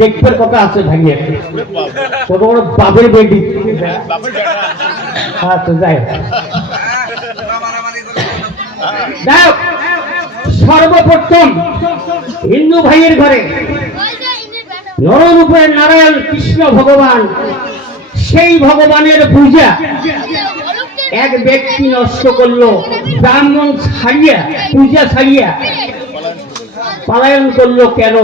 দেখবার কথা আছে ভাইয়ের কত বড় বাপের বেটি। আচ্ছা যাই হোক, সর্বপ্রথম হিন্দু ভাইয়ের ঘরে নররূপের নারায়ণ কৃষ্ণ ভগবান, সেই ভগবানের পূজা এক ব্যক্তি নষ্ট করলো। ব্রাহ্মণ ছাড়িয়া, পূজা ছাড়িয়া পলায়ন করলো। কেন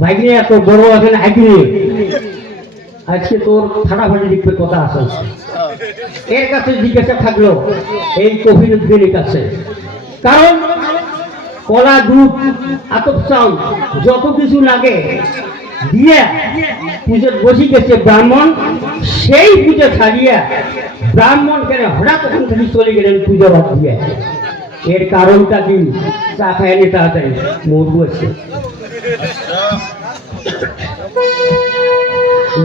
ভাইনে এত বড় এখন আগে আজকে তোর ফাটাফাটি লিখবে কথা আছে, এর কাছে জিজ্ঞাসা থাকলো এই কবিরুদ্দিনের কাছে। কারণ কলা, দুধ, আতপ চাউল যত কিছু লাগে দিয়ে পুজোর বসি গেছে ব্রাহ্মণ, সেই পূজা ছাড়িয়া ব্রাহ্মণ কেন হঠাৎ ওখান থেকে চলে গেলেন পূজা বাদ দিয়ে? এর কারণটা কি? চা খায়নি তাড়াতাড়ি মরবো এসে।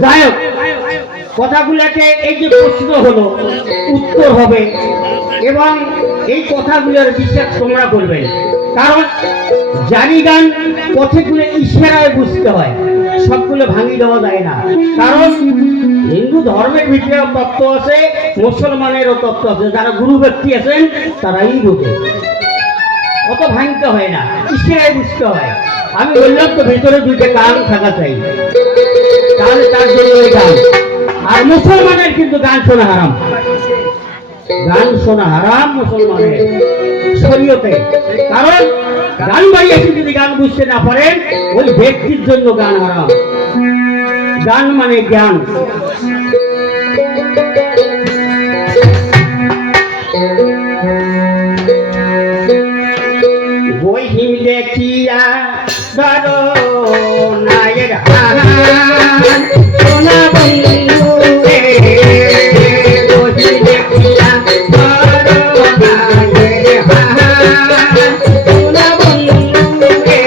যাই হোক, কথাগুলোকে এই যে প্রশ্ন হলো উত্তর হবে এবং এই কথাগুলোর বিশ্বাস তোমরা করবেন। কারণ জানি গান কথাগুলো ইশারায় বুঝতে হয়, সবগুলো ভাঙিয়ে দেওয়া যায় না। কারণ হিন্দু ধর্মের ভিতরে তত্ত্ব আছে, মুসলমানেরও তত্ত্ব আছে। যারা গুরু ব্যক্তি আছেন তারাই বোঝে, অত ভাঙতে হয় না, ইশারায় বুঝতে হয়। আমি বললাম তো ভিতরে দুইটা কান থাকা চাই, তাহলে তার জন্য ওই গান। আর মুসলমানের কিন্তু গান শোনা হারাম, গান শোনা হারাম মুসলমানের শরীয়তে। কারণ গান বাড়িয়েছে, যদি গান বুঝতে না পারেন ওই ব্যক্তির জন্য গান হারাম। গান মানে জ্ঞান। বই হিম দেখিয়া ধরো নায়ের হান, সোনা বন্ধু রে, বই দেখিয়া ধরো নায়ের হান, সোনা বন্ধু রে।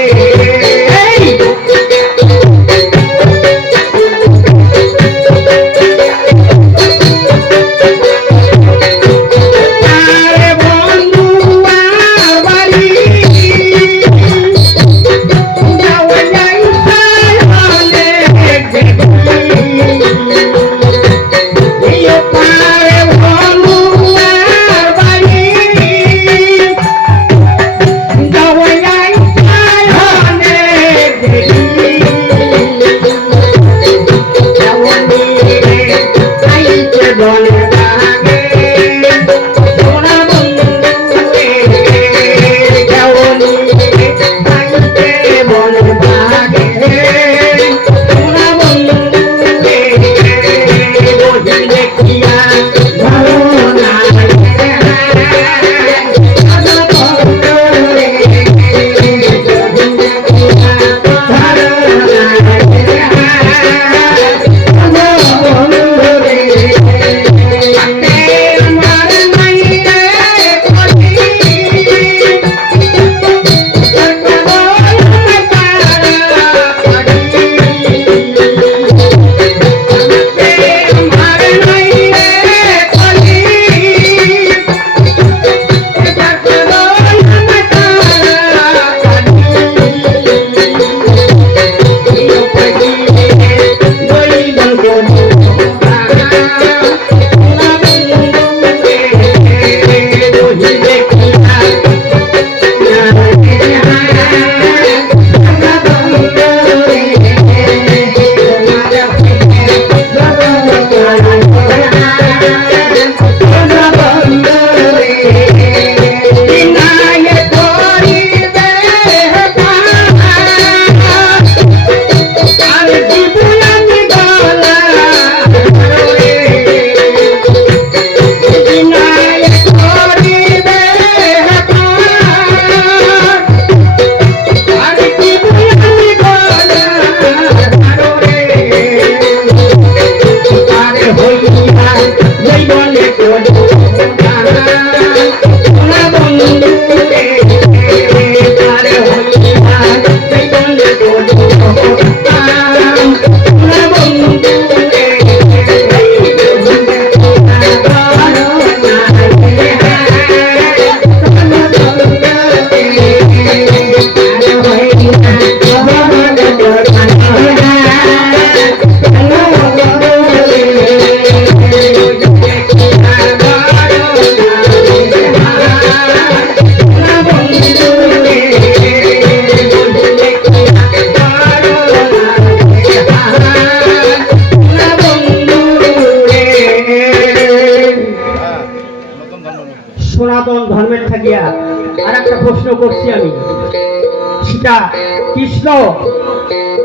সনাতন ধর্মের থাকিয়া আর একটা প্রশ্ন করছি আমি, সীতা কৃষ্ণ